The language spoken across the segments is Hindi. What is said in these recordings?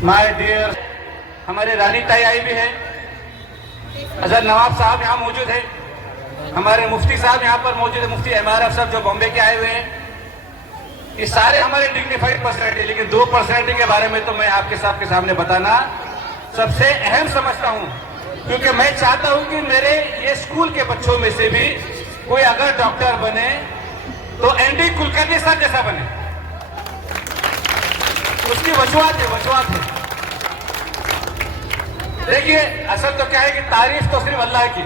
माय डियर, हमारे रानी ताई आई भी है, अजहर नवाब साहब यहाँ मौजूद है, हमारे मुफ्ती साहब यहाँ पर मौजूद है, मुफ्ती एमआर अफसर जो बॉम्बे के आए हुए हैं। ये सारे हमारे डिग्निफाइड पर्सनैलिटी, लेकिन दो पर्सनैलिटी के बारे में तो मैं आपके सबके सामने बताना सबसे अहम समझता हूँ, क्योंकि मैं चाहता हूँ कि मेरे ये स्कूल के बच्चों में से भी कोई अगर डॉक्टर बने तो एनडी कुलकर्णी सर जैसा बने। उसकी वजूहत है। देखिए, असल तो क्या है कि तारीफ तो सिर्फ अल्लाह की,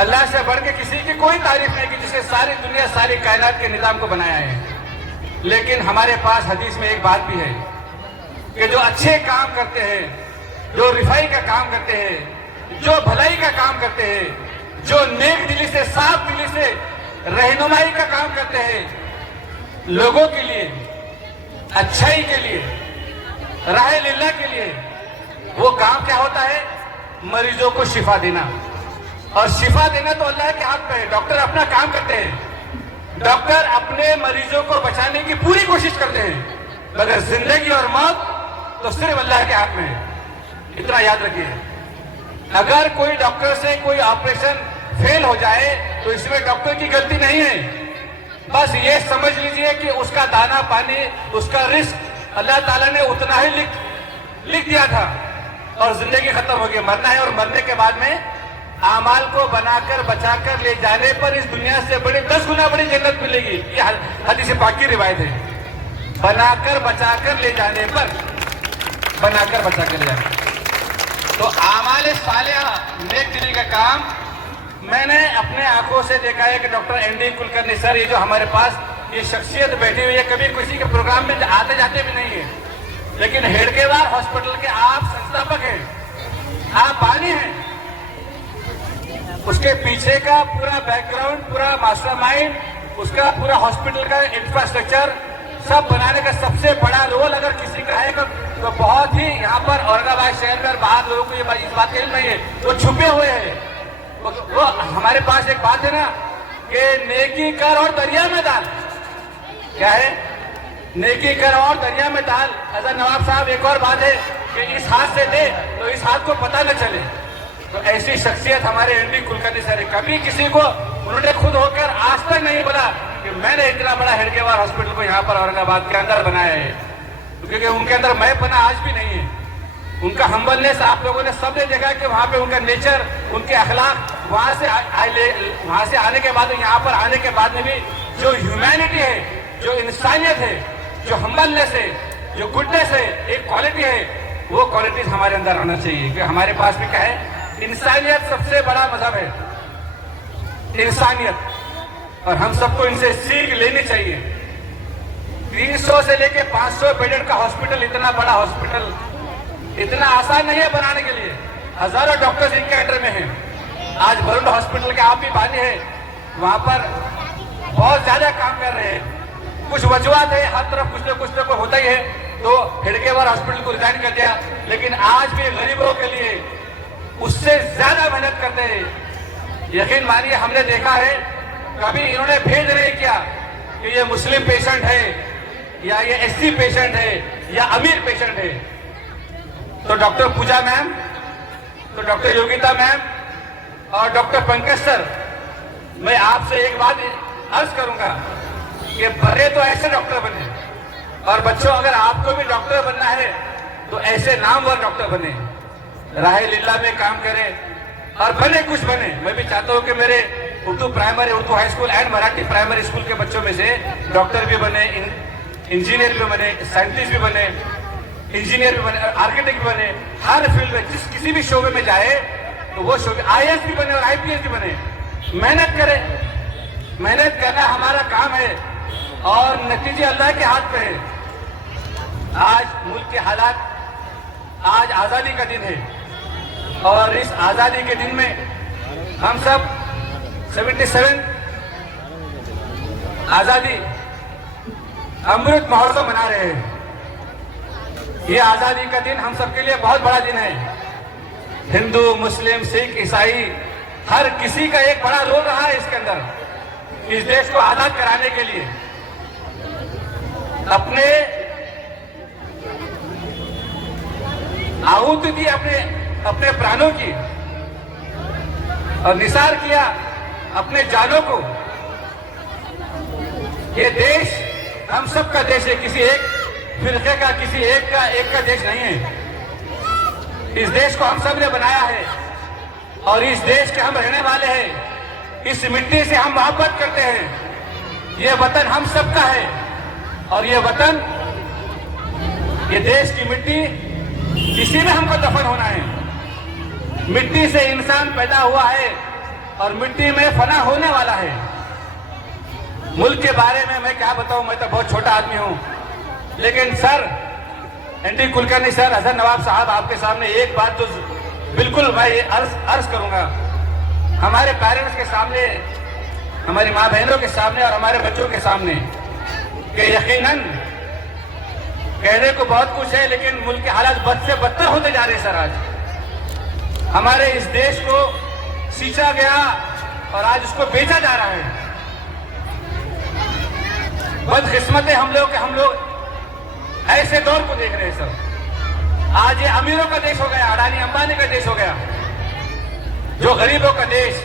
अल्लाह से बढ़ के किसी की कोई तारीफ नहीं की जिसने सारी दुनिया सारी कायनात के निजाम को बनाया है। लेकिन हमारे पास हदीस में एक बात भी है कि जो अच्छे काम करते हैं, जो रिफाई का काम करते हैं, जो भलाई का काम करते हैं, जो नेक दिली से साफ दिली से रहनुमाई का काम करते हैं, लोगों के लिए, अच्छाई के लिए, राह लिल्लाह के लिए, वो काम क्या होता है? मरीजों को शिफा देना। और शिफा देना तो अल्लाह के हाथ में है। डॉक्टर अपना काम करते हैं, डॉक्टर अपने मरीजों को बचाने की पूरी कोशिश करते हैं, मगर जिंदगी और मौत तो सिर्फ अल्लाह के हाथ में है। इतना याद रखिए। अगर कोई डॉक्टर से कोई ऑपरेशन फेल हो जाए तो इसमें डॉक्टर की गलती नहीं है। बस ये समझ लीजिए कि उसका दाना पानी, उसका रिस्क अल्लाह ताला ने उतना ही लिख दिया था और जिंदगी खत्म हो गई। मरना है और मरने के बाद में आमाल को बनाकर बचाकर ले जाने पर इस दुनिया से बड़ी 10 गुना बड़ी जन्नत मिलेगी। ये हदीस पाक की रिवायत है। बनाकर बचाकर ले जाने पर, बनाकर बचाकर ले जाने, तो आमाल सालिहा नेक दिली का काम मैंने अपने आंखों से देखा है कि डॉक्टर एनडी कुलकर्णी सर, ये जो हमारे पास ये शख्सियत बैठी हुई है, कभी किसी के प्रोग्राम में आते जाते भी नहीं है, लेकिन हेडगेवार हॉस्पिटल के आप संस्थापक हैं, आप बानी हैं। उसके पीछे का पूरा बैकग्राउंड, पूरा मास्टरमाइंड, उसका पूरा हॉस्पिटल का इंफ्रास्ट्रक्चर सब बनाने का सबसे बड़ा रोल अगर किसी का है तो बहुत ही यहाँ पर औरंगाबाद शहर में और बाहर लोगों को ये इस बात का इल्म नहीं है, वो छुपे हुए हैं। वो हमारे पास एक बात है ना कि नेकी कर और दरिया में डाल। क्या है? नेकी कर और दरिया में डाल। अजहर नवाब साहब, एक और बात है कि इस हाथ से दे तो इस हाथ को पता न चले। तो ऐसी शख्सियत हमारे एनडी कुलकर्णी सर, कभी किसी को उन्होंने खुद होकर आज तक नहीं बोला कि मैंने इतना बड़ा हेडगेवार हॉस्पिटल को यहाँ पर औरंगाबाद के अंदर बनाया है, क्योंकि उनके अंदर मैं पना आज भी नहीं है। उनका हम्बलनेस आप लोगों ने सबने देखा कि वहाँ पे उनका नेचर, उनके अखलाक, वहाँ से आने के बाद, यहाँ पर आने के बाद में भी जो ह्यूमैनिटी है, जो इंसानियत है, जो हम्बलनेस है, जो गुडनेस है, एक क्वालिटी है, वो क्वालिटीज हमारे अंदर आना चाहिए। क्योंकि हमारे पास भी क्या है? इंसानियत सबसे बड़ा मजहब है, इंसानियत, और हम सबको इनसे सीख लेनी चाहिए। 300 से लेके 500 बेडेड का हॉस्पिटल, इतना बड़ा हॉस्पिटल इतना आसान नहीं है बनाने के लिए। हजारों डॉक्टर्स इनके अंडर में हैं। आज वरुण हॉस्पिटल के आप भी बानी है, वहां पर बहुत ज्यादा काम कर रहे हैं। कुछ वजूहत है, हर तरफ कुछ न कुछ होता ही है, तो हेडगेवार हॉस्पिटल को रिजाइन कर दिया, लेकिन आज भी गरीबों के लिए उससे ज्यादा मेहनत करते हैं। यकीन मानिए, हमने देखा है, कभी इन्होंने भेद नहीं किया कि ये मुस्लिम पेशेंट है या ये एससी पेशेंट है या अमीर पेशेंट है। तो डॉक्टर पूजा मैम, तो डॉक्टर योगिता मैम और डॉक्टर पंकज सर, मैं आपसे एक बात अर्ज करूंगा कि बड़े तो ऐसे डॉक्टर बने, और बच्चों अगर आपको भी डॉक्टर बनना है तो ऐसे नामवर डॉक्टर बने, राह लिल्लाह में काम करें और बने, कुछ बने। मैं भी चाहता हूं कि मेरे Urdu primary, Urdu high school and Marathi primary school के बच्चों में से डॉक्टर भी बने, इंजीनियर भी बने, साइंटिस्ट भी बने, इंजीनियर भी बने, आर्किटेक्ट भी बने। हर फील्ड में जिस किसी भी शोबे में जाए तो वो शोबे, आईएएस भी बने और आईपीएस भी बने। मेहनत करें, मेहनत करना हमारा काम है और नतीजे अल्लाह के हाथ में है। आज मुल्क के हालात, आज आजादी का दिन है और इस आजादी के दिन में हम सब 77 आजादी अमृत महोत्सव मना रहे हैं। ये आजादी का दिन हम सबके लिए बहुत बड़ा दिन है। हिंदू, मुस्लिम, सिख, ईसाई, हर किसी का एक बड़ा रोल रहा है इसके अंदर, इस देश को आजाद कराने के लिए। अपने आहुति दी अपने अपने प्राणों की और निसार किया अपने जानों को। ये देश हम सब का देश है, किसी एक फिरके का, किसी एक का देश नहीं है। इस देश को हम सब ने बनाया है और इस देश के हम रहने वाले हैं। इस मिट्टी से हम मोहब्बत करते हैं। ये वतन हम सबका है और ये वतन, ये देश की मिट्टी, इसी में हमको दफन होना है। मिट्टी से इंसान पैदा हुआ है और मिट्टी में फना होने वाला है। मुल्क के बारे में मैं क्या बताऊं, मैं तो बहुत छोटा आदमी हूं, लेकिन sir N D Kulkarni sir, Hasan Nawab साहब, आपके सामने एक बात तो बिल्कुल मैं अर्ज करूंगा, हमारे पेरेंट्स के सामने, हमारी माँ बहनों के सामने और हमारे बच्चों के सामने, कि यकीनन कहने को बहुत कुछ है लेकिन मुल्क के हालात बद से बदतर होते जा रहे हैं। सर आज हमारे इस देश को सींचा गया और आज उसको बेचा जा रहा है। बदकिस्मत है हम लोग ऐसे दौर को देख रहे हैं सर। आज ये अमीरों का देश हो गया, अडानी अंबानी का देश हो गया, जो गरीबों का देश,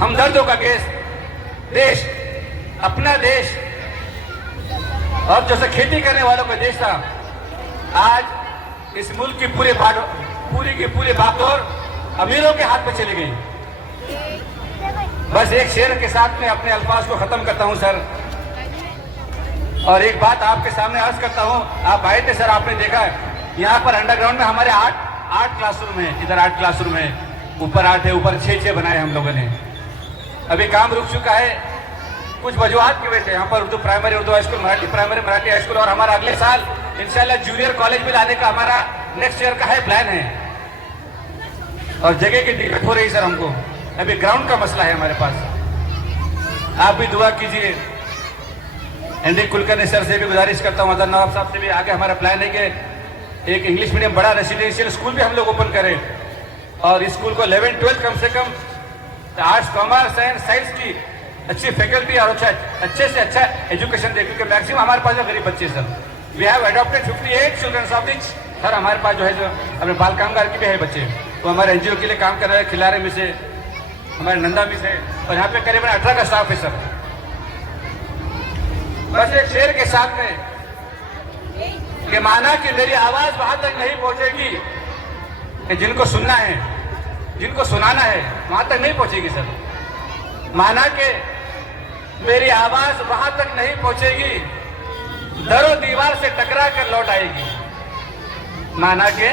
हमदर्दों का देश, अपना देश और जैसे खेती करने वालों का देश था, आज इस मुल्क की पूरी बागडोर अमीरों के हाथ में चली गई। बस एक शेर के साथ में अपने अल्फाज को खत्म करता हूं सर, और एक बात आपके सामने अर्ज करता हूं। आप आए थे सर, आपने देखा यहाँ पर अंडरग्राउंड में हमारे आठ क्लासरूम है, इधर 8 क्लासरूम है, ऊपर 8 है, ऊपर 6 बनाए हम लोगों ने। अभी काम रुक चुका है कुछ वजूहात की वजह से। यहाँ पर Urdu primary, Urdu high school, Marathi primary, Marathi high school, और हमारा अगले साल इंशाल्लाह जूनियर कॉलेज भी लाने का हमारा नेक्स्ट ईयर का है प्लान है। और जगह की दिक्कत हो रही सर हमको, अभी ग्राउंड का मसला है हमारे पास। आप भी दुआ कीजिए। एनडी कुलकर्णी सर से भी गुजारिश करता हूँ, हसन नवाब साहब से भी, आगे हमारा प्लान है कि एक इंग्लिश मीडियम बड़ा रेसिडेंशियल स्कूल भी हम लोग ओपन करें और इस स्कूल को 11-12 कम से कम आर्ट्स, कॉमर्स एंड साइंस की अच्छी फैकल्टी और अच्छे से अच्छा एजुकेशन दे, क्योंकि मैक्सिमम हमारे पास जो गरीब बच्चे sir, we have adopted 58 children of which, sir हमारे पास जो है, जो अपने बाल कामगार के भी है बच्चे, वो हमारे एनजीओ के लिए काम कर रहे हैं, खिलारे में से, हमारे नंदा में से, और यहाँ पे करीबन 18 का स्टाफ है सर। बस एक शेर के साथ में कि माना कि मेरी आवाज वहां तक नहीं पहुंचेगी कि जिनको सुनना है, जिनको सुनाना है, वहां तक नहीं पहुंचेगी सर। माना कि मेरी आवाज वहां तक नहीं पहुंचेगी, दरो दीवार से टकरा कर लौट आएगी। माना कि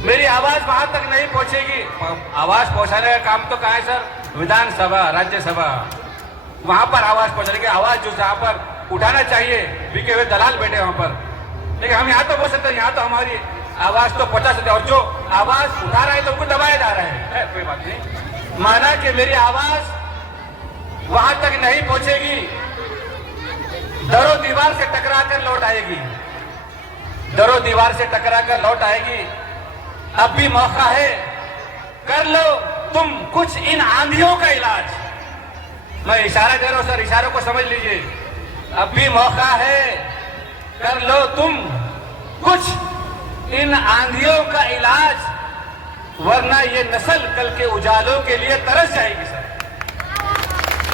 मेरी आवाज वहां तक नहीं पहुंचेगी, आवाज पहुंचाने का काम तो कहाँ है सर? विधानसभा, राज्यसभा, वहां पर आवाज पहुंचाने की, आवाज जो जहां पर उठाना चाहिए, बिके हुए दलाल बैठे वहां पर, लेकिन हम यहाँ तो बोल सकते हैं, यहाँ तो हमारी आवाज तो पहुंचा सकते, और जो आवाज उठा रहा है तो उनको दबाया जा रहा है, कोई बात नहीं। माना कि मेरी आवाज वहां तक नहीं पहुंचेगी, दरो दीवार से टकरा कर लौट आएगी, दरो दीवार से टकरा कर लौट आएगी। अब भी मौका है, कर लो तुम कुछ इन आंधियों का इलाज। मैं इशारा दे रहा हूं सर, इशारों को समझ लीजिए। अब भी मौका है, कर लो तुम कुछ इन आंधियों का इलाज, वरना ये नस्ल कल के उजालों के लिए तरस जाएगी सर,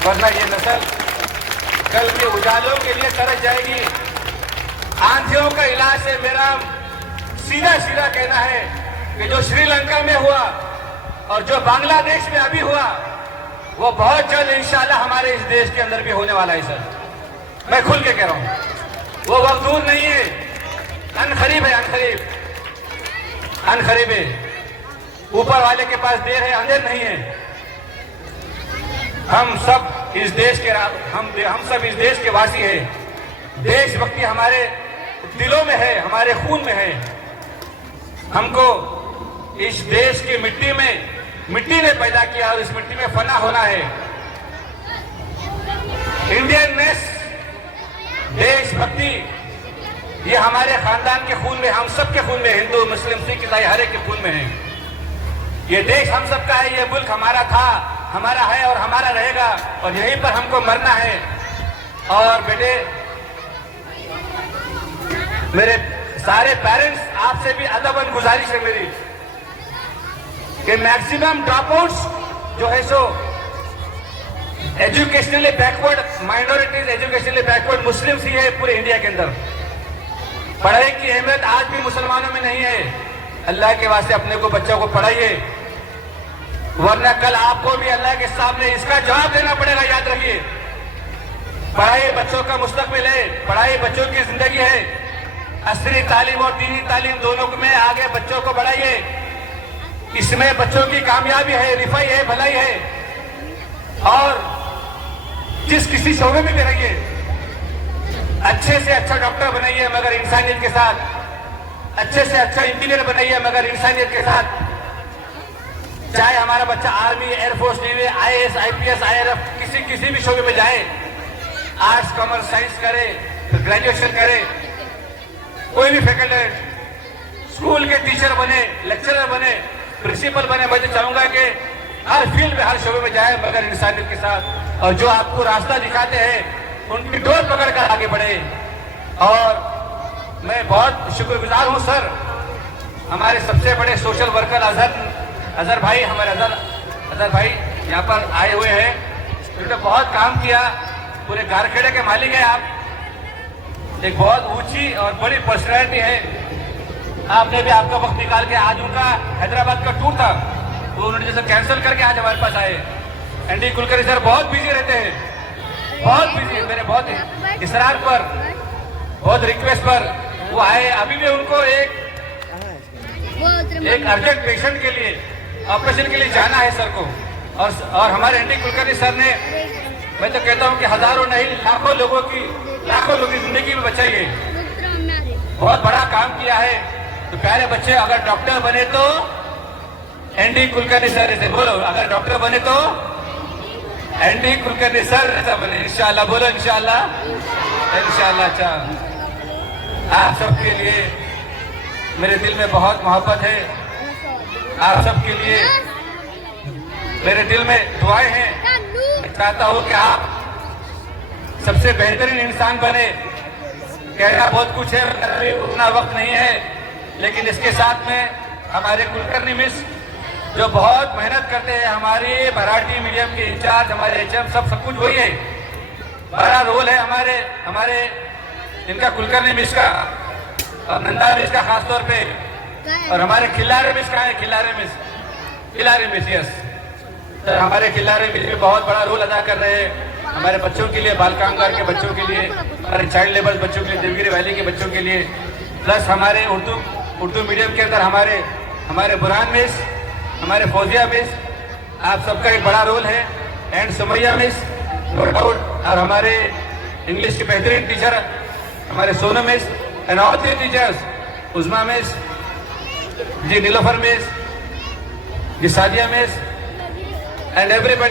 वरना ये नस्ल कल के उजालों के लिए तरस जाएगी। आंधियों का इलाज से मेरा सीधा सीधा कहना है कि जो श्रीलंका में हुआ और जो बांग्लादेश में अभी हुआ, वो बहुत जल्द इंशाल्लाह हमारे इस देश के अंदर भी होने वाला है सर। मैं खुल के कह रहा हूं, वो वक्त दूर नहीं है, अनकरीब है, अनकरीब है। ऊपर वाले के पास देर है, अंधेर नहीं है। हम सब इस देश के हम सब इस देश के वासी हैं। देशभक्ति हमारे दिलों में है, हमारे खून में है। हमको इस देश की मिट्टी ने पैदा किया और इस मिट्टी में फना होना है। इंडियननेस, देशभक्ति, ये हमारे खानदान के खून में, हम सब के खून में, हिंदू, मुस्लिम, सिख, ईसाई, हर एक के खून में है। ये देश हम सबका है, ये मुल्क हमारा था, हमारा है और हमारा रहेगा, और यहीं पर हमको मरना है। और बेटे, मेरे सारे पेरेंट्स आपसे भी अदबन गुजारिश है मेरी कि मैक्सिमम ड्रॉपआउट्स जो है so educationally backward minorities, educationally backward Muslims ही है पूरे इंडिया के अंदर। पढ़ाई की अहमियत आज भी मुसलमानों में नहीं है। अल्लाह के वास्ते अपने को बच्चों को पढ़ाइए, वरना कल आपको भी अल्लाह के सामने इसका जवाब देना पड़ेगा। याद रखिए, पढ़ाई बच्चों का मुस्तकबिल है, पढ़ाई बच्चों की जिंदगी है। असली तालीम और दीनी तालीम दोनों में आगे बच्चों को बढ़ाइए। इसमें बच्चों की कामयाबी है, रिफाई है, भलाई है। और जिस किसी शोबे में भी रहिए, अच्छे से अच्छा डॉक्टर बनाइए मगर इंसानियत के साथ, अच्छे से अच्छा इंजीनियर बनाइए मगर इंसानियत के साथ। चाहे हमारा बच्चा army, air force, navy, IAS, IPS, IRF किसी भी शोबे में जाए, आर्ट्स, कॉमर्स, साइंस करे, फिर ग्रेजुएशन करे, कोई भी फैकल्टी, स्कूल के टीचर बने, लेक्चरर बने, प्रिंसिपल बने। मैं तो चाहूंगा कि हर फील्ड में, हर शोबे में जाए मगर इंसानियत के साथ। और जो आपको रास्ता दिखाते हैं उनकी डोर पकड़कर आगे बढ़े। और मैं बहुत शुक्रगुजार हूं सर, हमारे सबसे बड़े सोशल वर्कर अजहर भाई, हमारे अजहर भाई यहाँ पर आए हुए हैं, उन्होंने बहुत काम किया। पूरे कारखेड़े के मालिक हैं आप, एक बहुत ऊंची और बड़ी पर्सनैलिटी है। आपने भी आपका वक्त निकाल के, आज उनका हैदराबाद का टूर था तो उन्होंने जैसे कैंसिल करके आज हमारे पास आए। एनडी कुलकर्णी सर बहुत बिजी रहते हैं, बहुत बिजी, मेरे बहुत इसरार पर, बहुत रिक्वेस्ट पर वो आए। अभी भी उनको एक अर्जेंट पेशेंट के लिए, ऑपरेशन के लिए जाना है सर को। और हमारे एनडी कुलकर्णी सर ने, मैं तो कहता हूं कि हजारों नहीं लाखों लोगों की जिंदगी में बचाइए, बहुत बड़ा काम किया है। तो प्यारे बच्चे, अगर डॉक्टर बने तो एनडी कुलकर्णी सर से बोलो, अगर डॉक्टर बने तो एनडी कुलकर्णी सर ऐसा बने इंशाल्लाह। बोलो इंशाल्लाह, इंशाल्लाह। अच्छा, आप सबके लिए मेरे दिल में बहुत मोहब्बत है, आप सबके लिए मेरे दिल में दुआएं हैं। मैं चाहता हूं कि आप सबसे बेहतरीन इंसान बने। कहना बहुत कुछ है, उतना वक्त नहीं है, लेकिन इसके साथ में हमारे कुलकर्णी मिस जो बहुत मेहनत करते हैं, हमारे मराठी मीडियम के इंचार्ज, हमारे एचएम, सब कुछ वही है। बड़ा रोल है हमारे इनका, कुलकर्णी मिस का और नंदा मिस का खासतौर पे, और हमारे खिलारे मिस का है, खिलारे मिस यस सर, हमारे खिलारे मिस भी बहुत बड़ा रोल अदा कर रहे हैं हमारे बच्चों के लिए, बाल कामगार के बच्चों के लिए, हमारे चाइल्ड लेबर बच्चों के लिए, देवगिरी वैली के बच्चों के लिए, प्लस हमारे उर्दू मीडियम के अंदर हमारे बुरहान मिस, हमारे फौजिया मिस, आप सबका एक बड़ा रोल है। And Sumaiya miss, no doubt, और हमारे इंग्लिश के बेहतरीन टीचर हमारे Sonu miss, and all three teachers, Usma miss ji, Nilofar miss ji, Sadia miss, and everybody.